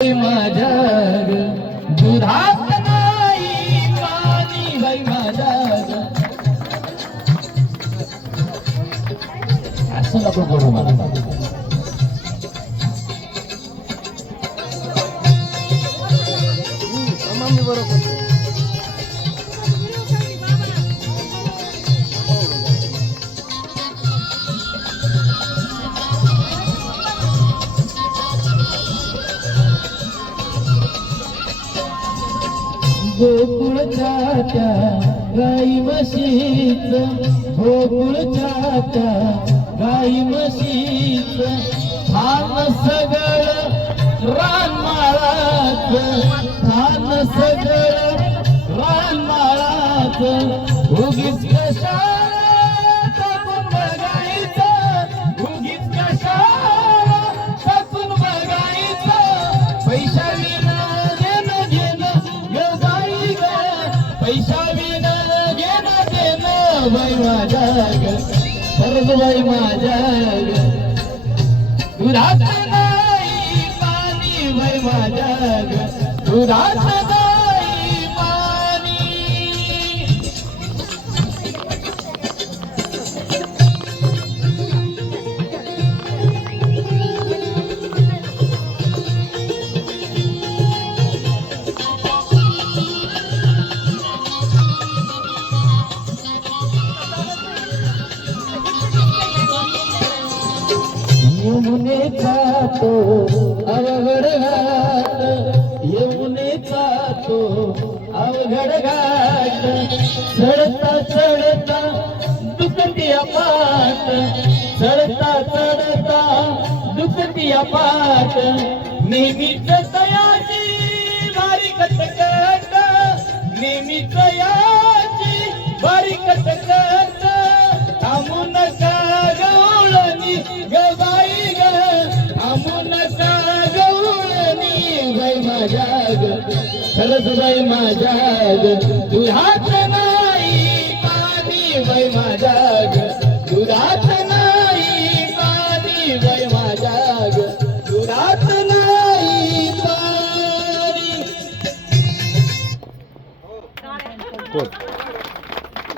माझ्या दुधात नाही पाणी बाई माझ्या असं नको करू मला गोकुळच्या त्या गाई म्हशीच गोकुळच्या त्या गाई म्हशीच थान सगळं रानमाळाच थान सगळं रानमाळाच उगीच कशाला टाकून बघायचं उगीच कशाला टाकून बघायचं पैसा विना देणं घेणं पैसा विना घेणं देणं बाई माझ्या कर्ज बाई माझ्या दुधात नाही पाणी बाई माझ्या दुधात नाही पाणी यमुनेचा तो अवघड घाट यमुनेचा तो अवघड घाट चढता चढता दुखती पाट चढता चढता दुखती पाट नेहमीच तयाची भारी कटकट नेहमीच याची भारी कटकट थांबू नका गवळणी गबाई ग थांबू नका गवळणी बाई माझ्या खरंच बाई माझ्या दुधात नाही पाणी बाई माझ्या